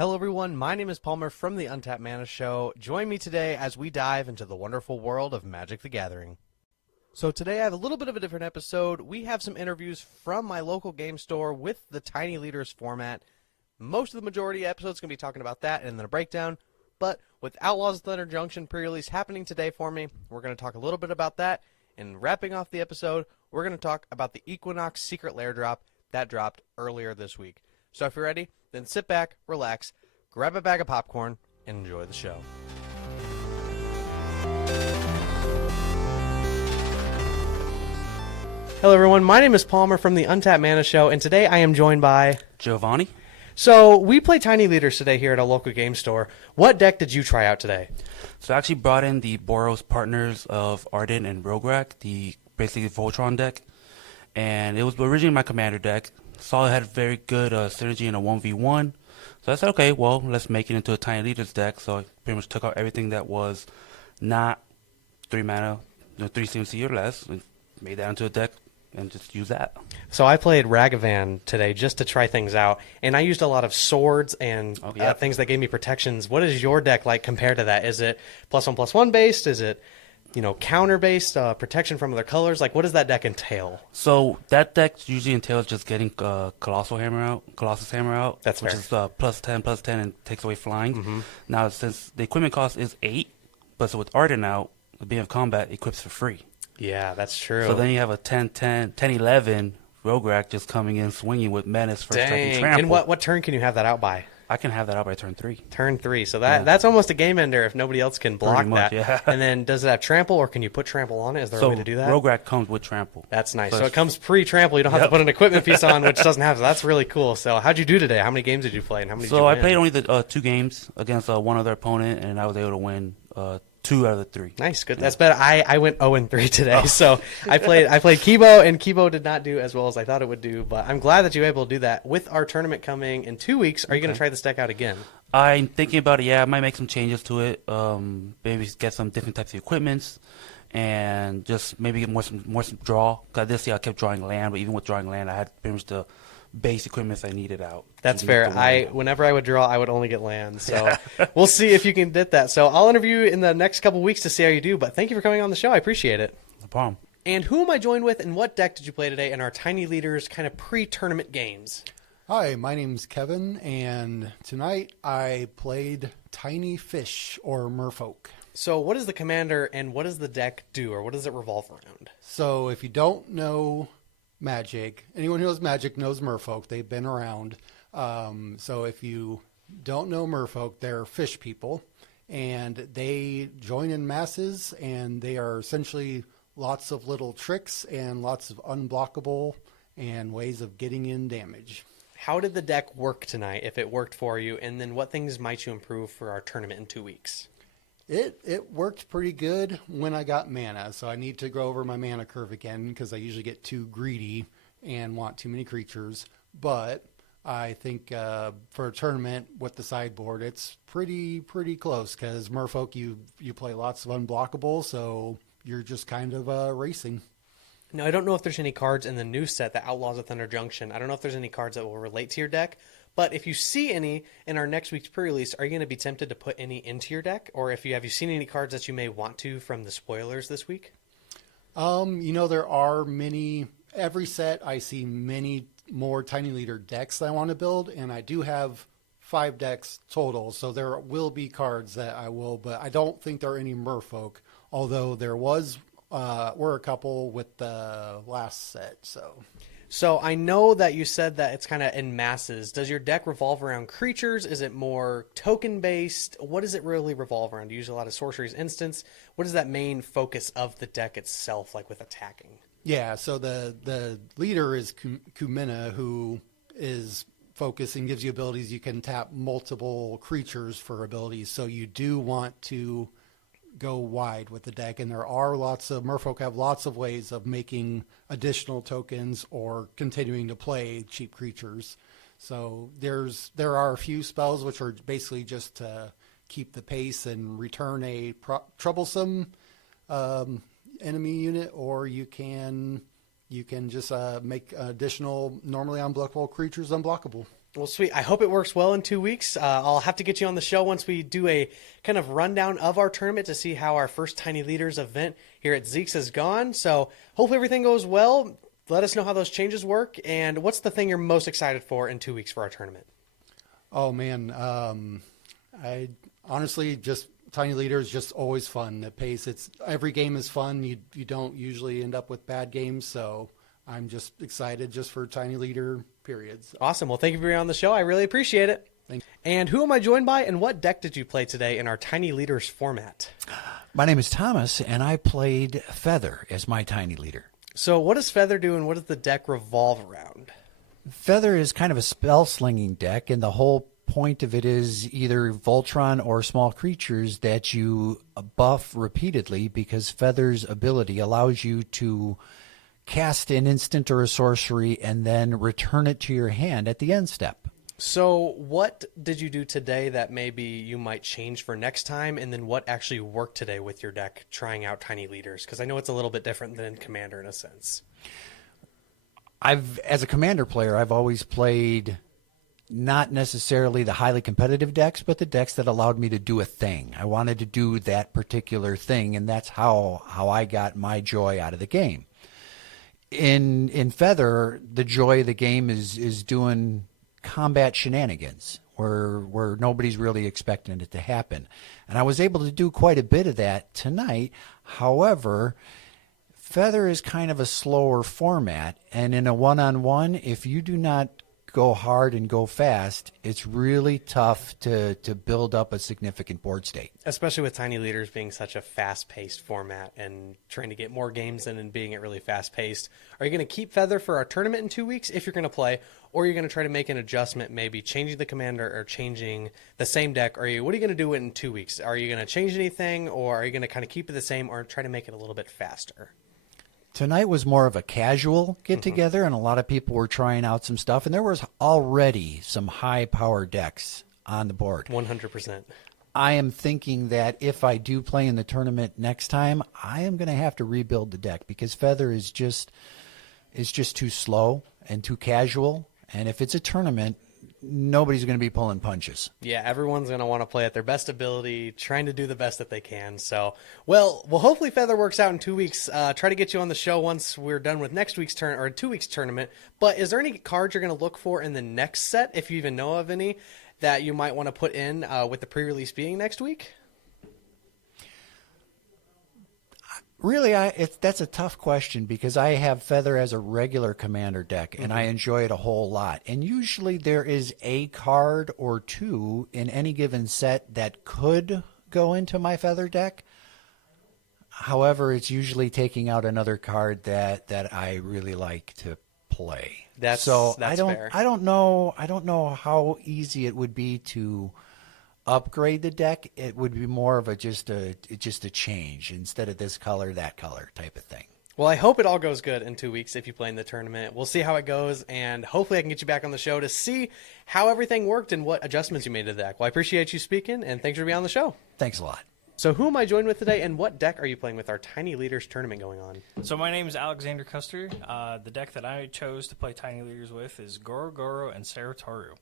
Hello everyone, my name is Palmer from the Untapped Mana Show. Join me today as we dive into the wonderful world of Magic the Gathering. So today I have a little bit of a different episode. We have some interviews from my local game store with the Tiny Leaders format. Most of the majority of episodes are going to be talking about that and then a breakdown. But with Outlaws of Thunder Junction pre-release happening today for me, we're going to talk a little bit about that. And wrapping off the episode, we're going to talk about the Equinox Secret Lair Drop that dropped earlier this week. So if you're ready, then sit back, relax, grab a bag of popcorn, and enjoy the show. Hello everyone, my name is Palmer from the Untapped Mana Show, and today I am joined by Giovanni. So we play Tiny Leaders today here at a local game store. What deck did you try out today? So I actually brought in the Boros Partners of Arden and Rograk, the basically Voltron deck. And it was originally my commander deck. Saw it had very good synergy in a 1v1. So I said, okay, well, let's make it into a Tiny Leaders deck. So I pretty much took out everything that was not 3 mana, 3 CMC or less, and made that into a deck and just use that. So I played Ragavan today just to try things out, and I used a lot of swords and things that gave me protections. What is your deck like compared to that? Is it +1/+1 based? Is it, counter based, protection from other colors? Like, what does that deck entail? So that deck usually entails just getting Colossus Hammer out. That's which fair. is +10/+10 and takes away flying. Mm-hmm. Now, since the equipment cost is 8, but so with Arden out, the being of combat equips for free. Yeah, that's true. So then you have a 10/11 Rograk just coming in swinging with Menace for striking Trample. And what turn can you have that out by? I can have that out by turn 3. Turn 3. So that's almost a game ender if nobody else can block Pretty much, that. yeah. And then does it have trample, or can you put trample on it? Is there a way to do that? Rograk comes with Trample. That's nice. So it comes pre-trample. You don't have to put an equipment piece on, which doesn't have. So that's really cool. So how'd you do today? How many games did you play, and how many did you I win? played only the 2 games against one other opponent, and I was able to win 2 out of the 3. Nice, good. Yeah. That's better. I went 0-3 today, so I played Kibo, and Kibo did not do as well as I thought it would do. But I'm glad that you were able to do that. With our tournament coming in 2 weeks, are you going to try this deck out again? I'm thinking about it. Yeah, I might make some changes to it. Maybe get some different types of equipments, and just maybe get more some draw. Cause this year I kept drawing land, but even with drawing land, I had pretty much the base equipments I needed out. That's fair. Whenever I would draw, I would only get land. So we'll see if you can get that. So I'll interview you in the next couple weeks to see how you do. But thank you for coming on the show. I appreciate it. No problem. And who am I joined with, and what deck did you play today in our Tiny Leaders kind of pre-tournament games? Hi, my name's Kevin, and tonight I played Tiny Fish, or Merfolk. So what is the commander, and what does the deck do, or what does it revolve around? So if you don't know Magic, anyone who knows Magic knows Merfolk. They've been around. So if you don't know Merfolk, they're fish people, and they join in masses, and they are essentially lots of little tricks and lots of unblockable and ways of getting in damage. How did the deck work tonight, if it worked for you, and then what things might you improve for our tournament in 2 weeks? It worked pretty good when I got mana, so I need to go over my mana curve again because I usually get too greedy and want too many creatures. But I think for a tournament with the sideboard, it's pretty close because Merfolk, you play lots of unblockable, so you're just kind of racing. Now, I don't know if there's any cards in the new set, the Outlaws of Thunder Junction. I don't know if there's any cards that will relate to your deck, but if you see any in our next week's pre-release, are you going to be tempted to put any into your deck? Or have you seen any cards that you may want to from the spoilers this week? There are many, every set I see many more Tiny Leader decks that I want to build, and I do have 5 decks total, so there will be cards that I will, but I don't think there are any Merfolk, although there were a couple with the last set. So I know that you said that it's kind of in masses. Does your deck revolve around creatures? Is it more token based? What does it really revolve around? Do you use a lot of sorceries instants? What is that main focus of the deck itself, like with attacking? Yeah, so the leader is Kumina, who is focused and gives you abilities. You can tap multiple creatures for abilities, so you do want to go wide with the deck, and there are Merfolk have lots of ways of making additional tokens or continuing to play cheap creatures. So there are a few spells which are basically just to keep the pace and return a troublesome enemy unit, or you can just make additional normally unblockable creatures unblockable. Well, sweet. I hope it works well in 2 weeks. I'll have to get you on the show once we do a kind of rundown of our tournament to see how our first Tiny Leaders event here at Zeke's has gone. So hopefully everything goes well. Let us know how those changes work. And what's the thing you're most excited for in 2 weeks for our tournament? Oh man, I honestly just Tiny Leader is just always fun. The pace, it's every game is fun. You don't usually end up with bad games, so I'm just excited just for Tiny Leader periods. Awesome. Well, thank you for being on the show. I really appreciate it. Thank you. And who am I joined by, and what deck did you play today in our Tiny Leaders format? My name is Thomas, and I played Feather as my Tiny Leader. So what does Feather do, and what does the deck revolve around? Feather is kind of a spell-slinging deck, and the whole point of it is either Voltron or small creatures that you buff repeatedly, because Feather's ability allows you to cast an instant or a sorcery and then return it to your hand at the end step. So what did you do today that maybe you might change for next time, and then what actually worked today with your deck trying out Tiny Leaders? Because I know it's a little bit different than Commander in a sense. As a Commander player, I've always played not necessarily the highly competitive decks, but the decks that allowed me to do a thing. I wanted to do that particular thing, and that's how I got my joy out of the game. In Feather, the joy of the game is doing combat shenanigans where nobody's really expecting it to happen. And I was able to do quite a bit of that tonight. However, Feather is kind of a slower format, and in a one-on-one, if you do not go hard and go fast, it's really tough to build up a significant board state. Especially with Tiny Leaders being such a fast-paced format and trying to get more games in and being it really fast-paced. Are you going to keep Feather for our tournament in 2 weeks if you're going to play, or are you going to try to make an adjustment, maybe changing the commander or changing the same deck? What are you going to do in 2 weeks? Are you going to change anything, or are you going to kind of keep it the same or try to make it a little bit faster? Tonight was more of a casual get-together, and a lot of people were trying out some stuff, and there was already some high-power decks on the board. 100%. I am thinking that if I do play in the tournament next time, I am going to have to rebuild the deck, because Feather is just too slow and too casual, and if it's a tournament, nobody's going to be pulling punches. Yeah, everyone's going to want to play at their best ability, trying to do the best that they can. So, well, hopefully Feather works out in 2 weeks. Try to get you on the show once we're done with next week's 2 weeks tournament. But is there any cards you're going to look for in the next set, if you even know of any, that you might want to put in with the pre-release being next week? Really, that's a tough question, because I have Feather as a regular commander deck, and I enjoy it a whole lot. And usually there is a card or two in any given set that could go into my Feather deck. However, it's usually taking out another card that I really like to play. That's fair. I don't know how easy it would be to upgrade the deck. It would be more of just a change, instead of this color, that color type of thing. Well, I hope it all goes good in 2 weeks if you play in the tournament. We'll see how it goes, and hopefully I can get you back on the show to see how everything worked and what adjustments you made to the deck. Well, I appreciate you speaking, and thanks for being on the show. Thanks a lot. So who am I joined with today, and what deck are you playing with our Tiny Leaders tournament going on? So my name is Alexander Custer. The deck that I chose to play Tiny Leaders with is Goro Goro and Saratoru.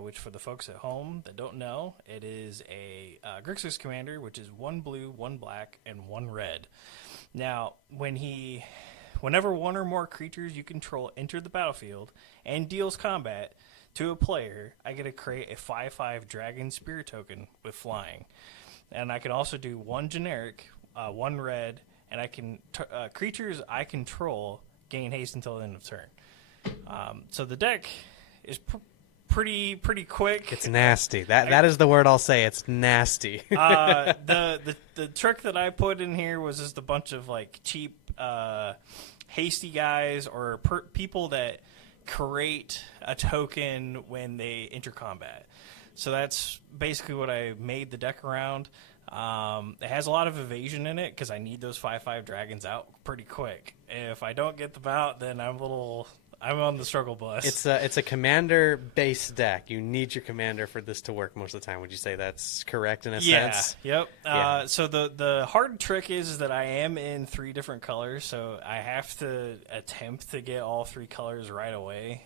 Which, for the folks at home that don't know, it is a Grixis commander, which is 1 blue, 1 black, and 1 red. Now, whenever one or more creatures you control enter the battlefield and deals combat to a player, I get to create a 5/5 Dragon Spirit token with flying. And I can also do 1 generic, 1 red, and I can creatures I control gain haste until the end of turn. So the deck is pretty quick. It's nasty. That is the word I'll say. It's nasty. The trick that I put in here was just a bunch of like cheap, hasty guys or people that create a token when they enter combat. So that's basically what I made the deck around. It has a lot of evasion in it because I need those 5/5 dragons out pretty quick. If I don't get them out, then I'm on the struggle bus. It's a commander-based deck. You need your commander for this to work most of the time. Would you say that's correct in a sense? Yep. Yeah. So the hard trick is that I am in 3 different colors, so I have to attempt to get all 3 colors right away.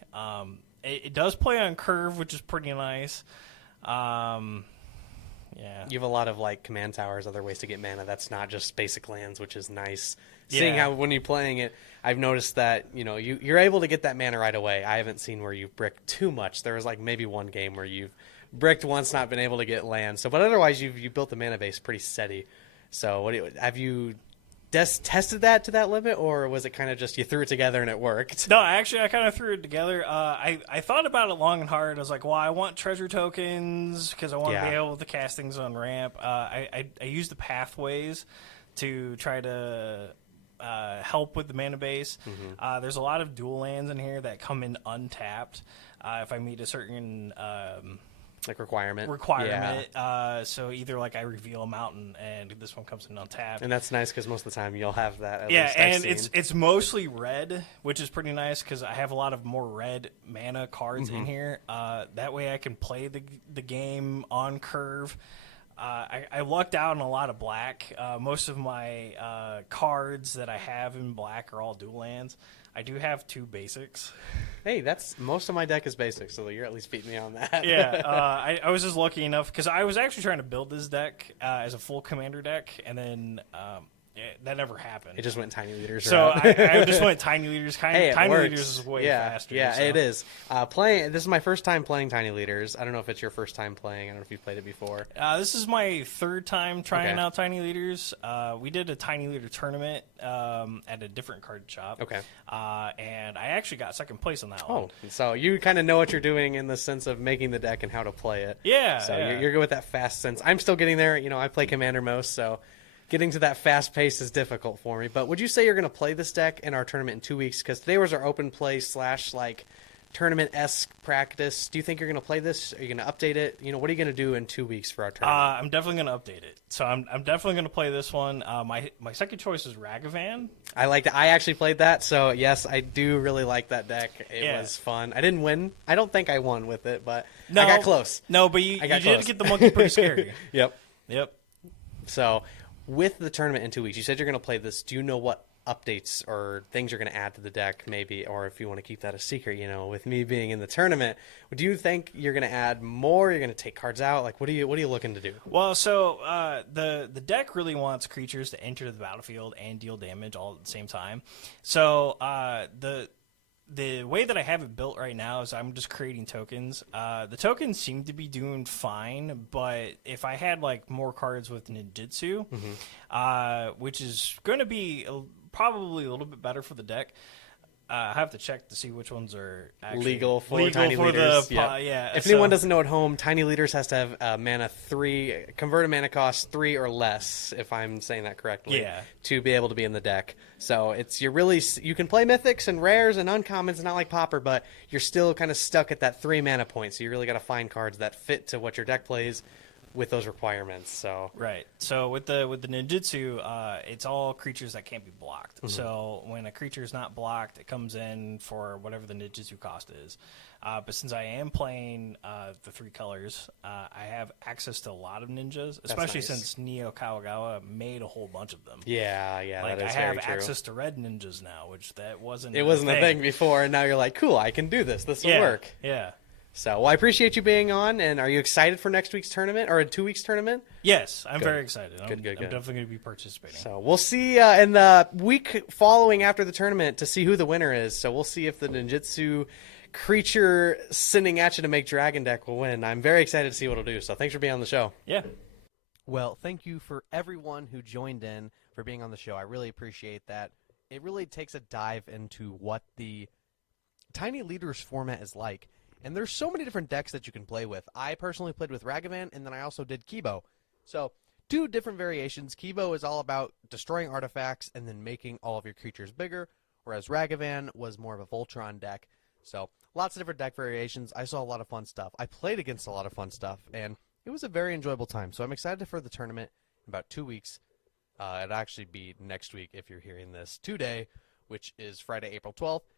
It does play on curve, which is pretty nice. Yeah. You have a lot of like command towers, other ways to get mana. That's not just basic lands, which is nice. Seeing Yeah. how when you're playing it, I've noticed that you're able to get that mana right away. I haven't seen where you've bricked too much. There was like maybe one game where you've bricked once, not been able to get land. So, but otherwise, you've built the mana base pretty steady. So, have you tested that to that limit, or was it kind of just you threw it together and it worked? No, actually, I kind of threw it together. I thought about it long and hard. I was like, well, I want treasure tokens because I want to be able to cast things on ramp. I used the pathways to try to help with the mana base. There's a lot of dual lands in here that come in untapped if I meet a certain Like requirement. So either like I reveal a mountain and this one comes in untapped. And that's nice because most of the time you'll have that. Yeah, and it's mostly red, which is pretty nice because I have a lot of more red mana cards in here. That way I can play the game on curve. I lucked out on a lot of black. Most of my cards that I have in black are all dual lands. I do have 2 basics. Hey, that's most of my deck is basic, so you're at least beating me on that. Yeah, I was just lucky enough because I was actually trying to build this deck as a full commander deck, and then that never happened. It just went tiny leaders. So I just went tiny leaders. Hey, tiny works. leaders is way yeah, faster. Yeah, so. it is. This is my first time playing tiny leaders. I don't know if it's your first time playing. I don't know if you've played it before. This is my 3rd time trying out tiny leaders. We did a tiny leader tournament at a different card shop. Okay. And I actually got 2nd place on that one. Oh, so you kind of know what you're doing in the sense of making the deck and how to play it. Yeah. So yeah. you're good with that fast sense. I'm still getting there. I play Commander most, so getting to that fast pace is difficult for me. But would you say you're going to play this deck in our tournament in 2 weeks? Because today was our open play / like tournament-esque practice. Do you think you're going to play this? Are you going to update it? What are you going to do in 2 weeks for our tournament? I'm definitely going to update it. So I'm definitely going to play this one. My second choice is Ragavan. I liked it. I actually played that, so yes, I do really like that deck. It was fun. I didn't win. I don't think I won with it, but I got close. No, but you close. did get the monkey pretty scary. Yep. So with the tournament in 2 weeks, you said you're going to play this. Do you know what updates or things you're going to add to the deck, maybe, or if you want to keep that a secret? With me being in the tournament, do you think you're going to add more? You're going to take cards out? Like, what are you looking to do? Well, so the deck really wants creatures to enter the battlefield and deal damage all at the same time. So the way that I have it built right now is I'm just creating tokens. The tokens seem to be doing fine, but if I had like more cards with ninjutsu, which is going to be probably a little bit better for the deck. I have to check to see which ones are actually legal for tiny leaders. If anyone doesn't know at home, tiny leaders has to have mana 3, converted mana cost 3 or less, if I'm saying that correctly, to be able to be in the deck. So you can play mythics and rares and uncommons, not like Pauper, but you're still kind of stuck at that 3 mana point. So you really got to find cards that fit to what your deck plays with those requirements. So right. So with the ninjutsu, it's all creatures that can't be blocked. So when a creature is not blocked, it comes in for whatever the ninjutsu cost is. But since I am playing the 3 colors, I have access to a lot of ninjas, especially since Neo Kawagawa made a whole bunch of them. Yeah, like that is I have very true. access to red ninjas now, which that wasn't. It wasn't a thing before, and now you're like, cool, I can do this. This will work. Yeah. So, well, I appreciate you being on, and are you excited for next week's tournament, or a 2 weeks tournament? Yes, I'm very excited. I'm Good. definitely going to be participating. So, we'll see in the week following after the tournament to see who the winner is. So, we'll see if the ninjutsu creature sending at you to make dragon deck will win. I'm very excited to see what it'll do. So, thanks for being on the show. Yeah. Well, thank you for everyone who joined in for being on the show. I really appreciate that. It really takes a dive into what the Tiny Leaders format is like. And there's so many different decks that you can play with. I personally played with Ragavan, and then I also did Kibo. So, 2 different variations. Kibo is all about destroying artifacts and then making all of your creatures bigger, whereas Ragavan was more of a Voltron deck. So, lots of different deck variations. I saw a lot of fun stuff. I played against a lot of fun stuff, and it was a very enjoyable time. So, I'm excited for the tournament in about 2 weeks. It'll actually be next week if you're hearing this today, which is Friday, April 12th.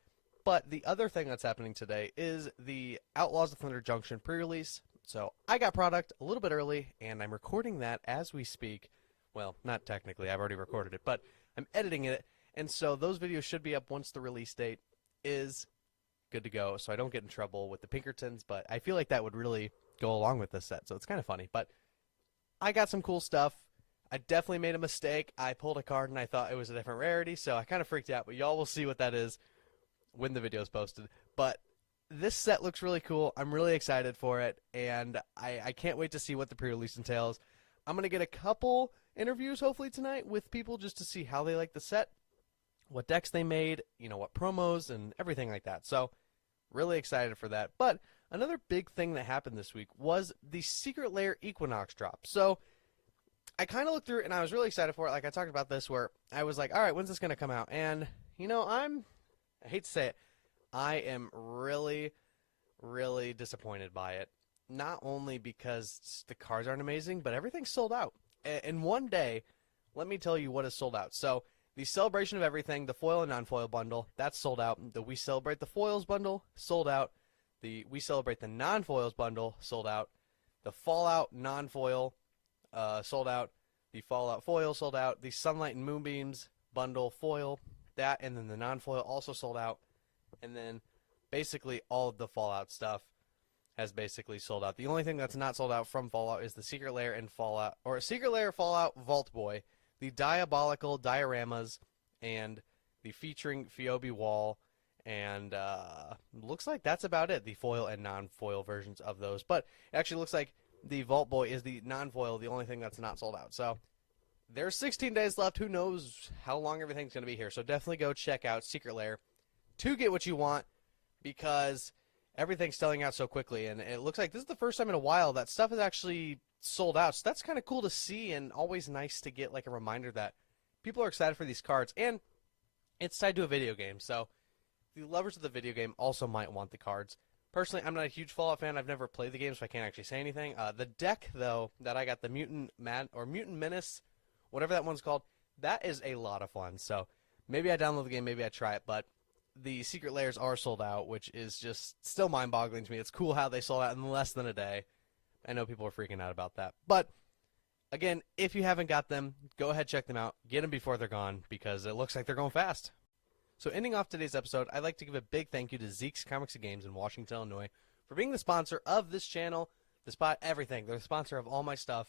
But the other thing that's happening today is the Outlaws of Thunder Junction pre-release. So I got product a little bit early, and I'm recording that as we speak. Well, not technically. I've already recorded it, but I'm editing it. And so those videos should be up once the release date is good to go, so I don't get in trouble with the Pinkertons, but I feel like that would really go along with this set, so it's kind of funny. But I got some cool stuff. I definitely made a mistake. I pulled a card and I thought it was a different rarity, so I kind of freaked out, but y'all will see what that is when the video is posted. But this set looks really cool. I'm really excited for it, and I can't wait to see what the pre-release entails. I'm going to get a couple interviews hopefully tonight with people just to see how they like the set, what decks they made, what promos and everything like that. So really excited for that. But another big thing that happened this week was the Secret Lair Equinox drop. So I kind of looked through it, and I was really excited for it. Like I talked about this, where I was like, all right, when's this going to come out? And, I hate to say it, I am really, really disappointed by it. Not only because the cards aren't amazing, but everything's sold out. In one day, let me tell you what is sold out. So the Celebration of Everything, the foil and non-foil bundle, that's sold out. The We Celebrate the Foils bundle, sold out. The We Celebrate the Non-Foils bundle, sold out. The Fallout non-foil, sold out. The Fallout foil sold out. The Sunlight and Moonbeams bundle foil, that, and then the non-foil also sold out. And then basically all of the Fallout stuff has basically sold out. The only thing that's not sold out from Fallout is the Secret Lair and Fallout, or Secret Lair Fallout Vault Boy, the Diabolical Dioramas, and the featuring Phoebe Wall, and looks like that's about it, the foil and non-foil versions of those. But it actually looks like the Vault Boy is the non-foil, the only thing that's not sold out. So there's 16 days left. Who knows how long everything's going to be here. So definitely go check out Secret Lair to get what you want, because everything's selling out so quickly. And it looks like this is the first time in a while that stuff is actually sold out. So that's kind of cool to see, and always nice to get like a reminder that people are excited for these cards. And it's tied to a video game. So the lovers of the video game also might want the cards. Personally, I'm not a huge Fallout fan. I've never played the game, so I can't actually say anything. The deck, though, that I got, the Mutant Menace, whatever that one's called, that is a lot of fun. So maybe I download the game, maybe I try it, but the Secret Lairs are sold out, which is just still mind-boggling to me. It's cool how they sold out in less than a day. I know people are freaking out about that. But, again, if you haven't got them, go ahead, check them out. Get them before they're gone, because it looks like they're going fast. So ending off today's episode, I'd like to give a big thank you to Zeke's Comics and Games in Washington, Illinois, for being the sponsor of this channel, the spot, everything. They're the sponsor of all my stuff.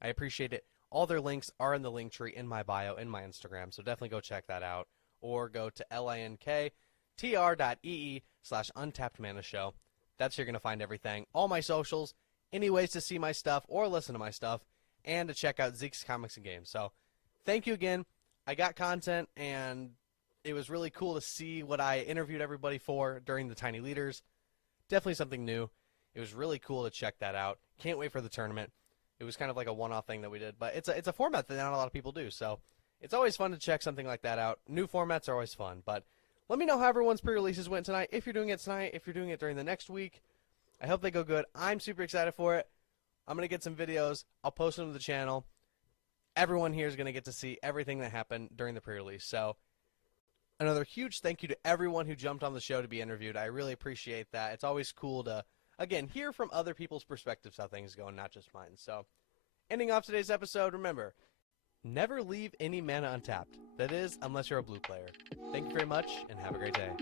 I appreciate it. All their links are in the link tree in my bio, in my Instagram, so definitely go check that out. Or go to linktr.ee/untappedmanashow. That's where you're going to find everything. All my socials, any ways to see my stuff or listen to my stuff, and to check out Zeke's Comics and Games. So thank you again. I got content, and it was really cool to see what I interviewed everybody for during the Tiny Leaders. Definitely something new. It was really cool to check that out. Can't wait for the tournament. It was kind of like a one-off thing that we did, but it's a format that not a lot of people do, so it's always fun to check something like that out. New formats are always fun, but let me know how everyone's pre-releases went tonight. If you're doing it tonight, if you're doing it during the next week, I hope they go good. I'm super excited for it. I'm going to get some videos. I'll post them to the channel. Everyone here is going to get to see everything that happened during the pre-release, so another huge thank you to everyone who jumped on the show to be interviewed. I really appreciate that. It's always cool to, again, hear from other people's perspectives how things go, not just mine. So, ending off today's episode, remember, never leave any mana untapped. That is, unless you're a blue player. Thank you very much, and have a great day.